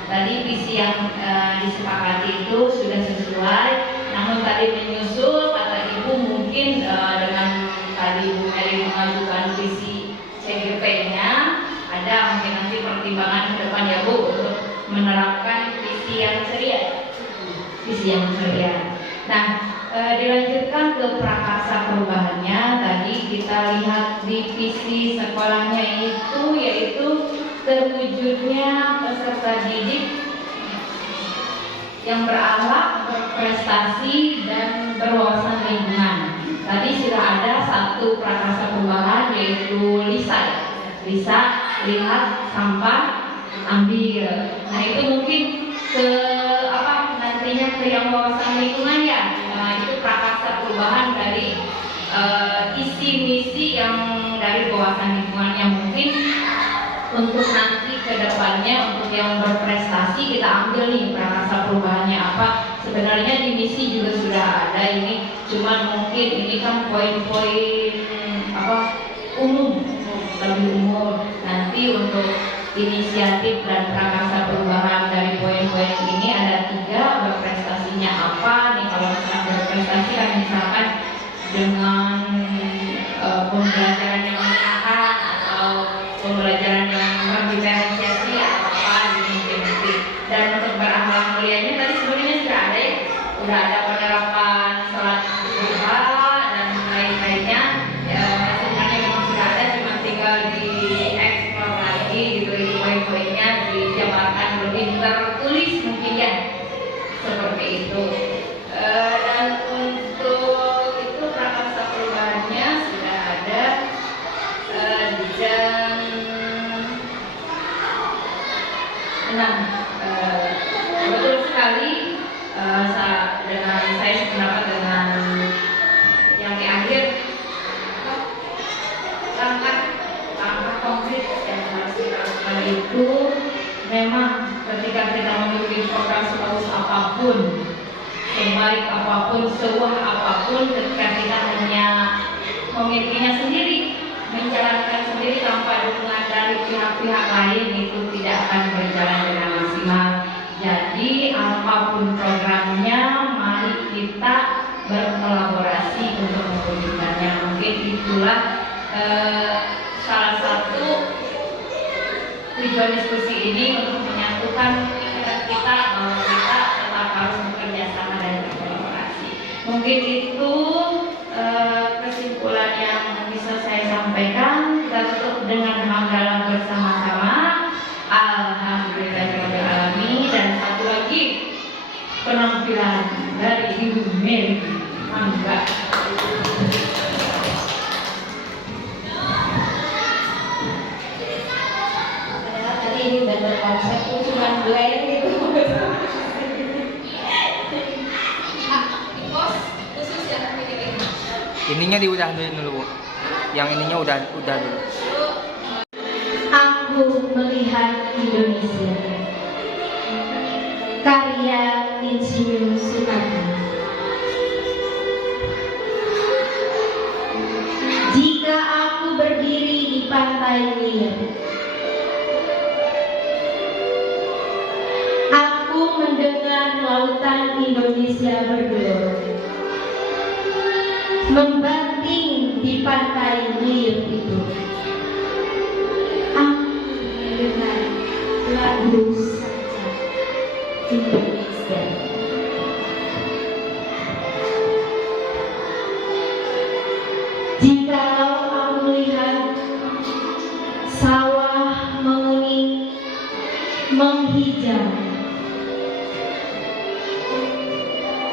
Tadi visi yang disepakati itu sudah sesuai, namun tadi menyusul kata Ibu mungkin dengan tadi Bu Mary mengajukan visi CGP-nya, ada mungkin nanti pertimbangan ke depan ya Bu untuk menerapkan visi yang ceria. Nah, dilanjutkan ke prakarsa perubahannya. Tadi kita lihat di visi sekolahnya itu yaitu terwujudnya peserta didik yang berakhlak, berprestasi dan berwawasan lingkungan. Tadi sudah ada satu prakarsa perubahan yaitu LISA. LISA, lihat, sampah, ambil. Nah itu mungkin nantinya ke yang wawasan lingkungan ya. Nah itu perubahan dari isi misi yang dari kawasan lingkungan yang mungkin untuk nanti ke depannya untuk yang berprestasi kita ambil nih prakarsa perubahannya apa. Sebenarnya di misi juga sudah ada ini, cuman mungkin ini kan poin-poin umum, lebih umum. Nanti untuk inisiatif dan prakarsa perubahan dari poin-poin ini ada 3, berprestasinya apa nih. Kalau misalkan berprestasi kan misalkan dengan pembelajaran yang menyenangkan atau pembelajaran yang berdiferensiasi atau apa gitu. Dan untuk berakhlak mulianya tadi sebenarnya sudah ada ya, udah ada penerapan sholat duha dan lain-lainnya. Sebenarnya memang sudah ada, cuma tinggal di eksplor lagi gitu, di poin-poinnya dijabarkan lebih tertulis mungkin ya, seperti itu. Dan untuk itu prakarsa perubahannya sudah ada dan betul sekali dengan saya sependapat dengan yang di akhir langkah konkret yang harus dilakukan itu memang ketika kita memiliki program sebagus apapun, sebaik apapun, sewah apapun, ketika kita hanya memilikinya sendiri, menjalankan sendiri tanpa dukungan dari pihak-pihak lain, itu tidak akan berjalan dengan maksimal. Jadi apapun programnya, mari kita berkolaborasi untuk mewujudkannya. Mungkin itulah salah satu tujuan diskusi ini, untuk menyatukan pikiran kita bahwa kita tetap harus bekerja sama dan berkolaborasi. Mungkin itu kesimpulan yang bisa saya sampaikan. Kita tutup dengan hamdalah bersama-sama. Alhamdulillahirobbilalamin. Dan satu lagi penampilan dari Ibu Mary Mangga. Padahal tadi ini udah berkonsep cuma blend gitu. Ininya diudahin dulu, Bu. Yang ininya udah dulu. Aku melihat Indonesia. Karya Insinyur Soekarno. Jika aku berdiri di pantai Nil, aku mendengar lautan Indonesia bergelora. Membanting di pantai Nil itu, aku mendengar lagu saja Indonesia. Jikalau aku melihat sawah menguning, menghijau,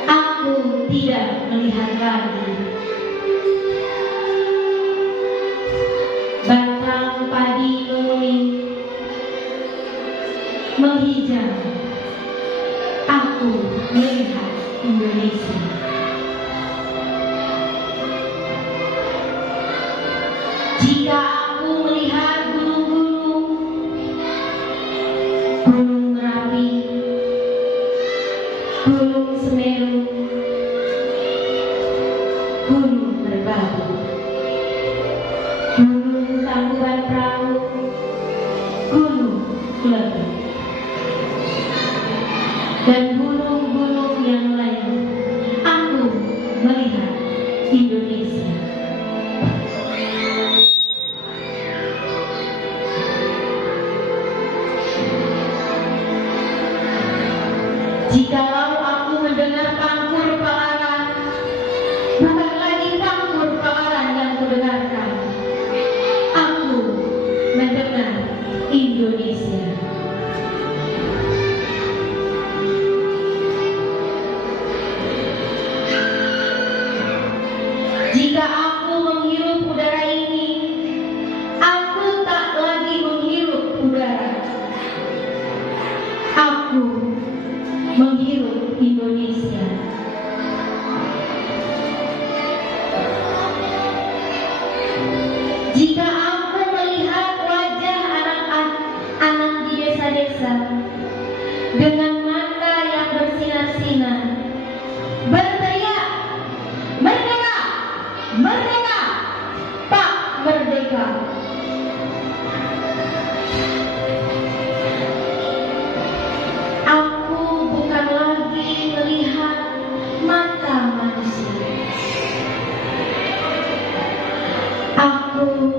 aku tidak melihat lagi batang padi menguning, menghijau. Aku melihat Indonesia. Jika aku melihat gunung-gunung, Gunung Merapi, Gunung Semeru, Gunung Merbabu, Gunung Tangkuban Perahu, Gunung Klender, dan gunung-gunung yang lain, aku melihat Indonesia. Jikalau aku mendengar pangkur palaran, bukan lagi pangkur palaran yang kudengarkan, aku mendengar Indonesia. Jika aku menghirup udara ini, aku tak lagi menghirup udara. Aku menghirup Indonesia. Jika aku melihat wajah anak-anak di desa-desa dengan mata yang bersinar-sinar, berteriak, "Merdeka! Merdeka! Pak Merdeka!" Aku bukan lagi melihat mata manusia. Aku